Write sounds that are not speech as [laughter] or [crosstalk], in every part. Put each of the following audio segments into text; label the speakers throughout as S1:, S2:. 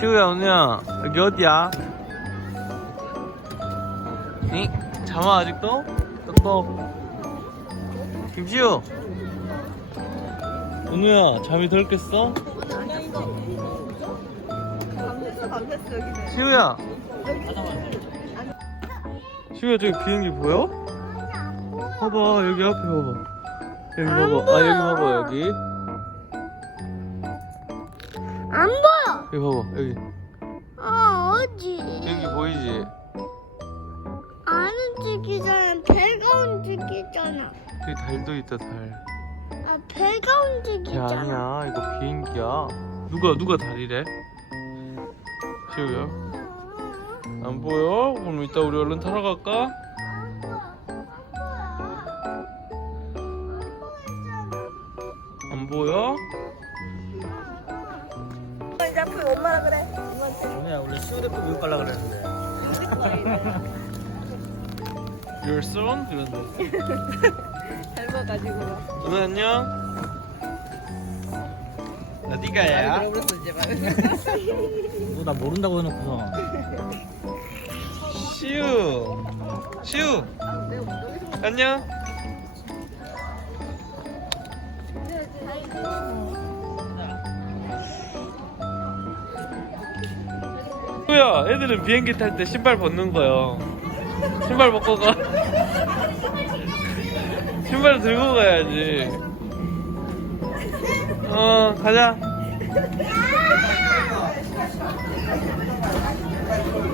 S1: 시우야 은우야 여기 어디야? 응? 잠아 아직도? 똑똑 김시우 은우야 잠이 덜 깼어? 시우야 시우야 저기 비행기 보여? 봐봐 여기 앞에 봐봐 여기 봐봐 아 여기 봐봐 여기
S2: 안 보여.
S1: 여기 봐봐 여기
S2: 아 어디?
S1: 비행기 보이지?
S2: 안 움직이잖아. 배가 움직이잖아.
S1: 저기 달도 있다 달
S2: 아 배가
S1: 야
S2: 움직이잖아.
S1: 아니야 이거 비행기야 누가 누가 다리래? 시우야 안 보여? 그럼 이따 우리 얼른 타러 갈까?
S3: 시우대표 교육 가려고 그랬는데.
S1: Your son? 그런데
S4: 닮아가지고.
S1: 은우 안녕 나 띠가야
S4: 그러면서 이제 막.
S3: 너나 모른다고 해놓고서.
S1: 시우. 시우. 안녕 시우야 애들은 비행기 탈 때 신발 벗는 거요. 신발 벗고 가. 신발 들고 가야지. 어 가자.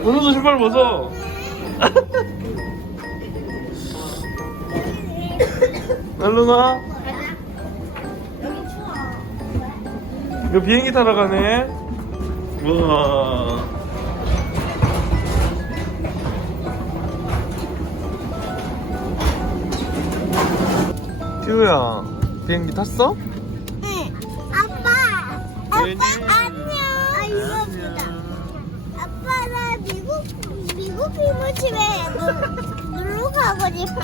S1: 오늘도 신발 벗어. [laughs] 멜로나? 이거 비행기 타러 가네. 우와 티우야 비행기 탔어?
S2: 응. 아빠. 아빠
S1: 웬일?
S2: 안녕. 아 이거 보다. 아빠 나 미국 미국 피부집에 놀러 가고 싶어.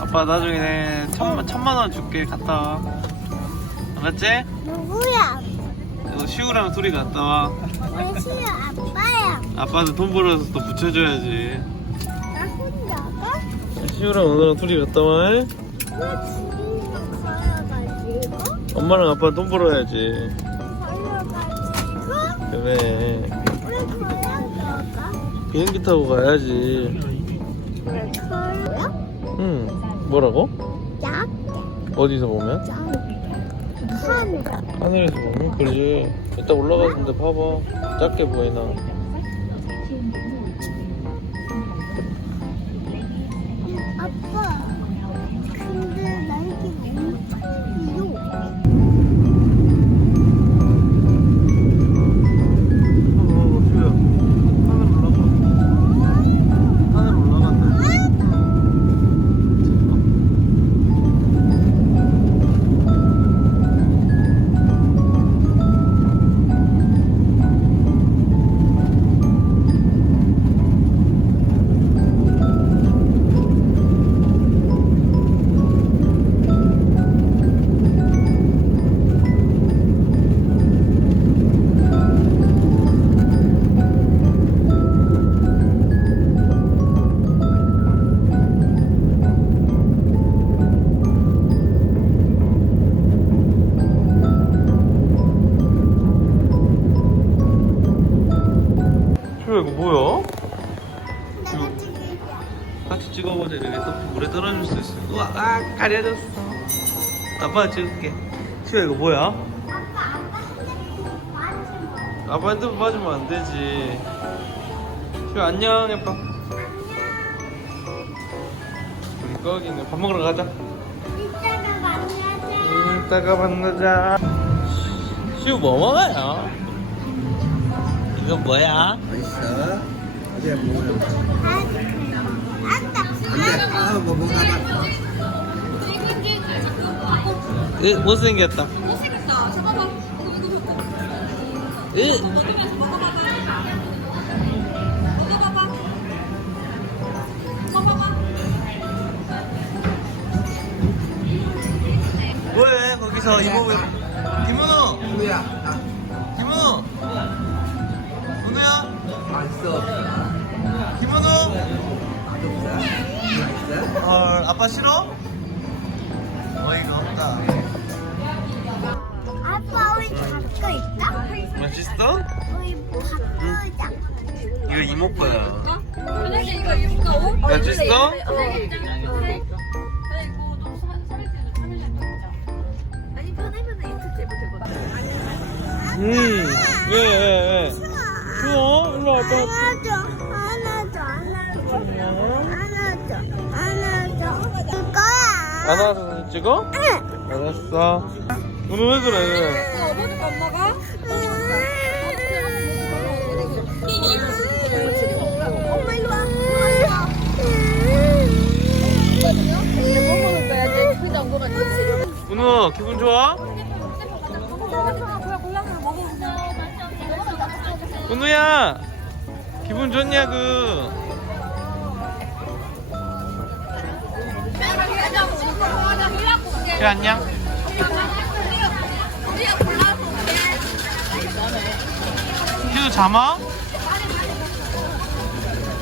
S1: 아빠 나중에 천만, 천만 원 줄게 갔다 와 알았지?
S2: 누구야?
S1: 너 시우랑 둘이 갔다 와
S2: 우리 시우 아빠야.
S1: 아빠는 돈 벌어서 또 붙여줘야지
S2: 나 혼자가?
S1: 시우랑 너랑 둘이 갔다 와
S2: 걸어가지고?
S1: 엄마랑 아빠는 돈 벌어야지
S2: 걸어가지고?
S1: 그래
S2: 왜 걸어가가?
S1: 비행기 타고 가야지
S2: 왜 걸어?
S1: 응 뭐라고?
S2: 짝?
S1: 어디서 보면?
S2: 짝. 하늘.
S1: 하늘에서 보면? 그러지 이따 올라가는데 봐봐 작게 보이나 찍어보자 이렇게 또 물에 떨어질 수 있어. 우와 아 가려졌어. 아빠 찍을게. 시우야 이거 뭐야? 아빠 핸드폰 빠지면 안 되지. 시우 안녕 해봐 우리 꺼기네 밥 먹으러 가자.
S2: 이따가 만나자.
S1: 음, 이따가 만나자. 뭐 먹어요? 이거 뭐야?
S3: 맛있어 어디야
S2: 근데
S3: 아뭐 뭔가
S1: 으, 못생겼다.
S4: 못생겼다. 잠깐만. 이거 이거 먹고.
S1: 으.
S4: 먹으면서 먹어봐봐. 먹어봐봐. 먹어봐봐.
S1: 뭐해 거기서 이모 왜? 김은호.
S3: 누구야?
S1: 나 김은호. 은호야. 아, 안 써. 김은호. 아동사. 빠 싫어? 어이가 없다.
S2: 아빠 우리 바꿔 있다?
S1: 맛있어?
S2: 우리 바꾸자.
S1: 이거 이모 거야.
S4: 근데 이거 이거 옷?
S1: 맛있어? 음. 왜, 왜, 왜? 추워? 일로 와봐. 안아서 사진 찍어?
S2: 응.
S1: 알았어. 오늘 왜 그래?
S4: 어머니 밥 먹어?
S2: 엄마 일로 와.
S1: 은우 기분 좋아? 은우야 기분 좋냐고 쟤 안녕 시우 잠아?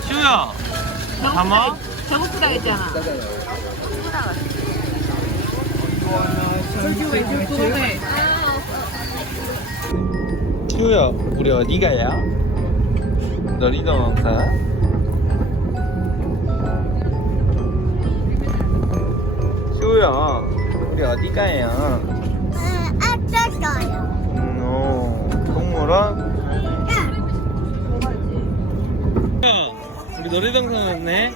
S1: 시우야 잠아?
S4: 배고프다 했잖아.
S1: 시우야 우리 어디 가요? 놀이동원 가? 시우야 우리 어디 가요?
S2: 응, 아빠도요.
S1: 음, 어, 동물원?
S2: 응.
S1: 야, 우리 놀이동산 왔네.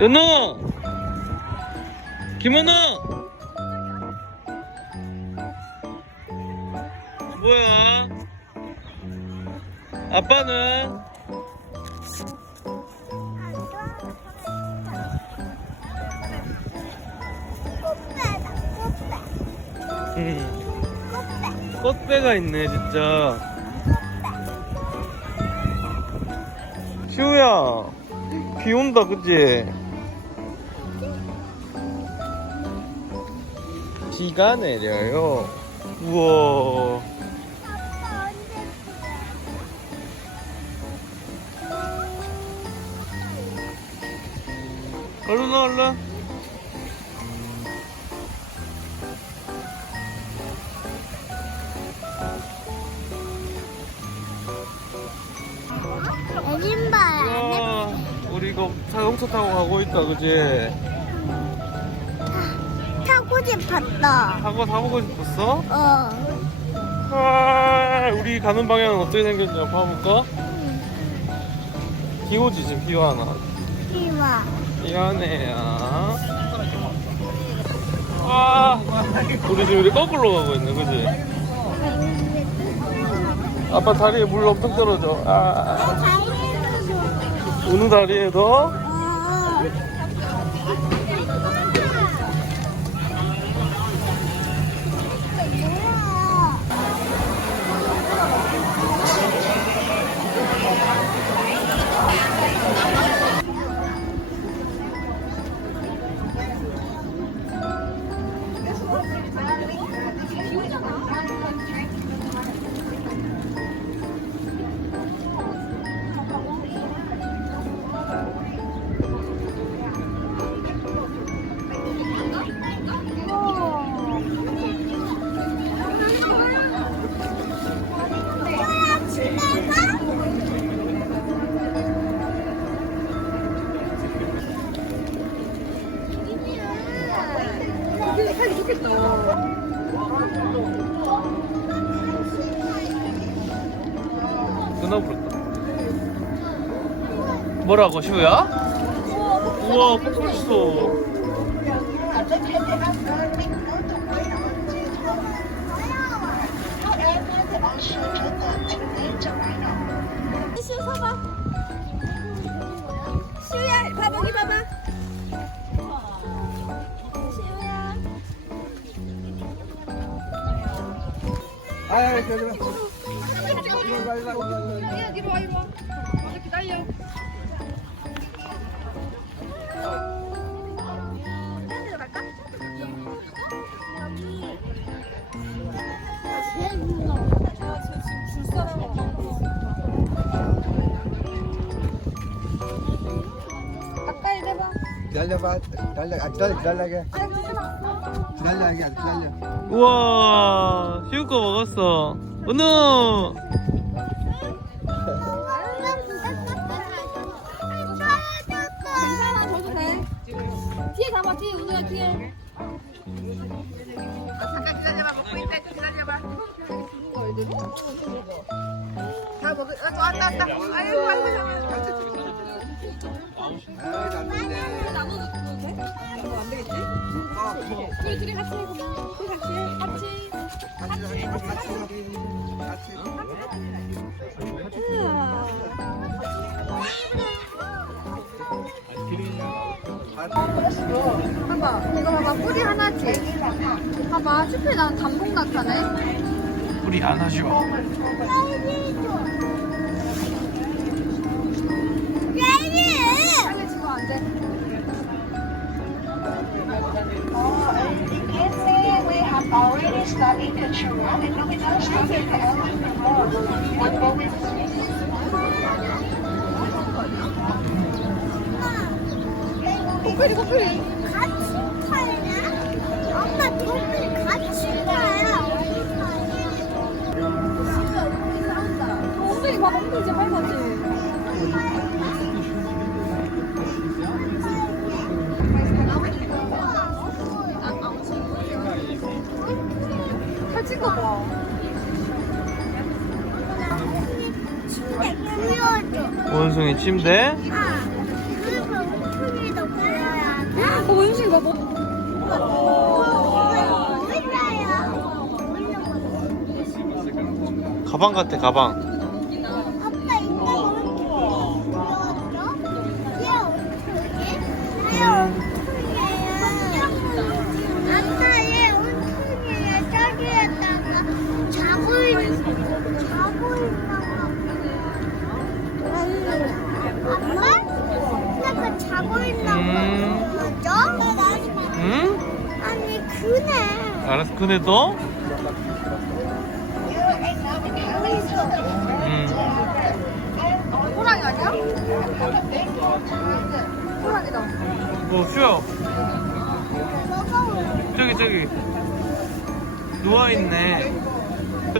S1: 은호! 김은호! 뭐야? 아빠는?
S2: 꽃배.
S1: 꽃배가 있네, 진짜. 시우야, 비 온다, 그치? 비가 내려요. 우와. 얼른 와, 얼른. 타고 가고 있다, 그치?
S2: 타고 싶었다.
S1: 타고 타보고 싶었어?
S2: 어.
S1: 아, 우리 가는 방향은 어떻게 생겼냐, 봐볼까? 비 오지, 지금 비 와나.
S2: 이와.
S1: 미안해요. 와, 우리 지금 이렇게 거꾸로 가고 있네, 그지? 아빠 다리에 물 엄청 떨어져. 아,
S2: 줘.
S1: 우는 다리에도? 뭐라고, 시우야? 우와, 꼭 있어.
S4: 시우 서봐. 시우야, 봐봐, 여기 봐봐. 시우야.
S3: 아, 저기 봐.
S4: 이리 와, 이리 와.
S3: 봐. 기다려. 아, 기다려, 기다려게. 기다려게, 안 기다려.
S1: 우와 시우 거 먹었어 은우
S4: 괜찮아 줘도 돼 뒤에 잡아 뒤에 은우야 뒤에 아 잠깐 기다려봐 먹고 있대 기다려봐? 다 먹을 아 왔다 왔다 아이고 아이고
S3: 아, 잡
S4: 봐봐 이거 난 단풍 나타네
S1: 우리 안 하죠
S4: 코끼리 코끼리
S2: 같이 타냐? 엄마 동물 같이 타요.
S4: 엉덩이 봐봐 엉덩이 이제
S2: 침대 구워줘.
S1: 원숭이 침대
S2: 아, 그리고 구워야 돼.
S4: 어 원숭이
S2: 몰라요.
S1: 가방 같아 가방 알았어. 그네도 응
S4: 호랑이 아니야? 호랑이다
S1: 뭐 수야 저기 저기. 누워 있네.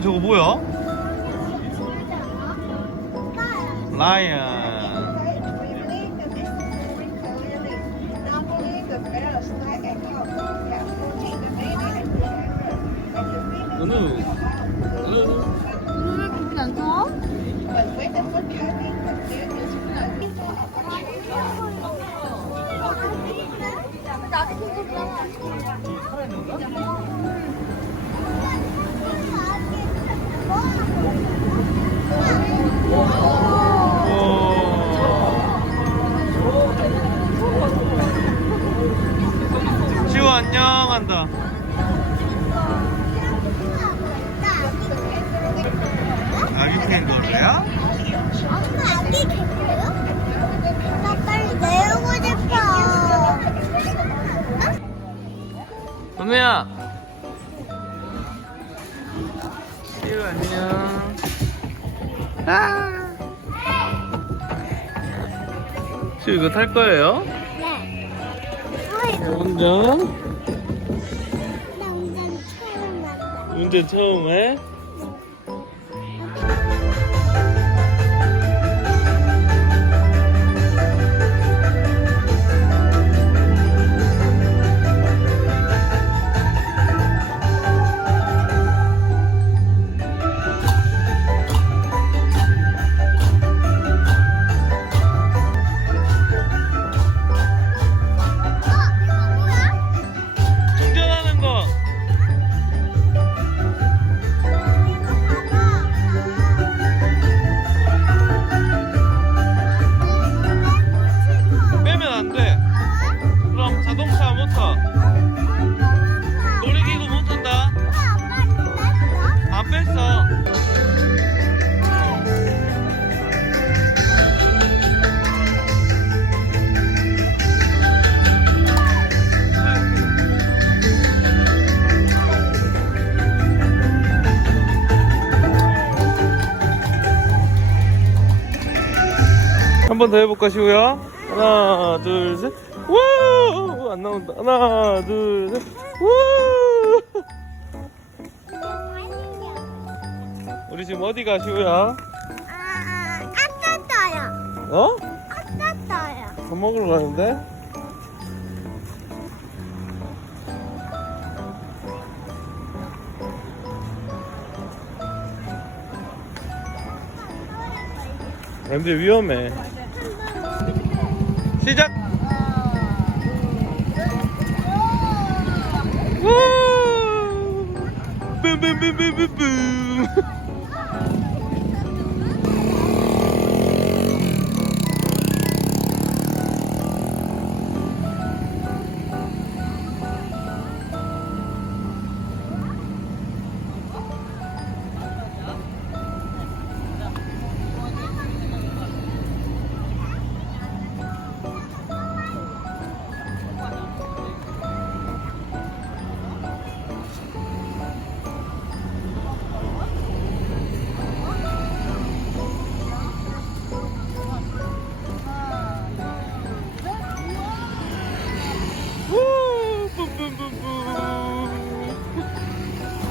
S1: 저거 뭐야? 라이언 한다 아기 캥거루야?
S2: 엄마 아기 캥거루? 나 빨리 내우고 싶어.
S1: 은우야 시우 안녕 아 시우 이거 탈 거예요?
S2: 네. 어,
S1: 운전 운전 처음 해? 한 번 더 해볼까, 시우야? 하나, 둘, 셋. 우! 안 나온다. 하나, 둘, 셋. 우! 우리 지금 어디 가시오야?
S2: 아, 아따따요.
S1: 어?
S2: 아따따요.
S1: 밥 먹으러 가는데? 근데 위험해. 시작! 우! 뿜뿜뿜뿜뿜뿜!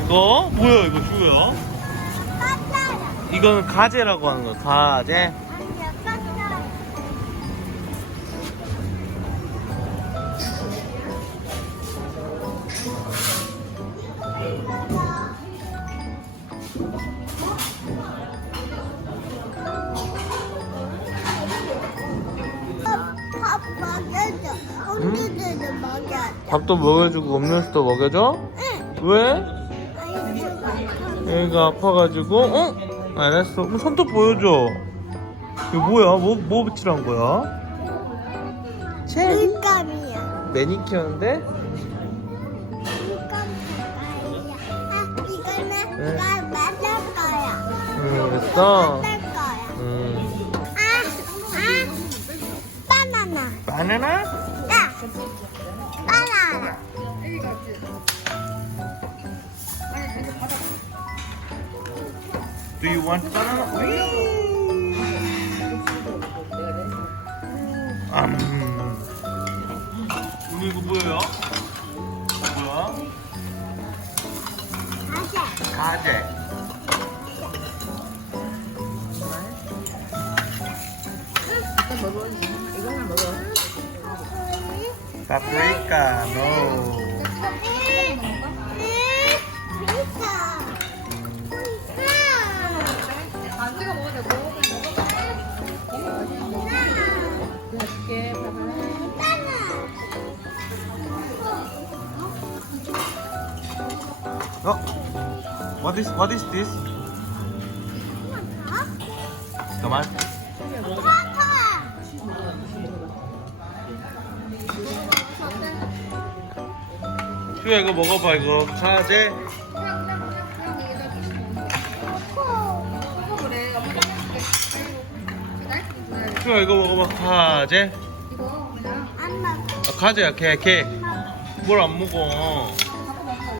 S1: 이거 뭐야 이거 주야? 이거는 가재라고 하는 거야 가재.
S2: 밥도
S1: 먹여주고 음료수도 먹여줘?
S2: 응.
S1: 왜? 얘가 아파가지고 어? 알았어 그럼 손톱 보여줘 이거 뭐야? 뭐, 뭐 붙이란 거야?
S2: 물감이야.
S1: 매니큐어인데?
S2: 물감 가까이야. 아, 이거는
S1: 네.
S2: 나 맞을 거야.
S1: 응 그랬어?
S2: 맞을 거야.
S1: 음.
S2: 아, 아, 바나나.
S1: 바나나? Do you want banana? 음. 우리 이거 뭐예요? 뭐야? 가재 파프리카 노
S4: 어?
S1: What is what is this? 그만 슈야 이거 먹어봐 이거.
S4: 기다려.
S1: 슈야 이거 먹어봐 가재
S4: 이거 그냥
S2: 엄마,
S1: 아, 가재야 개개뭘 안 먹어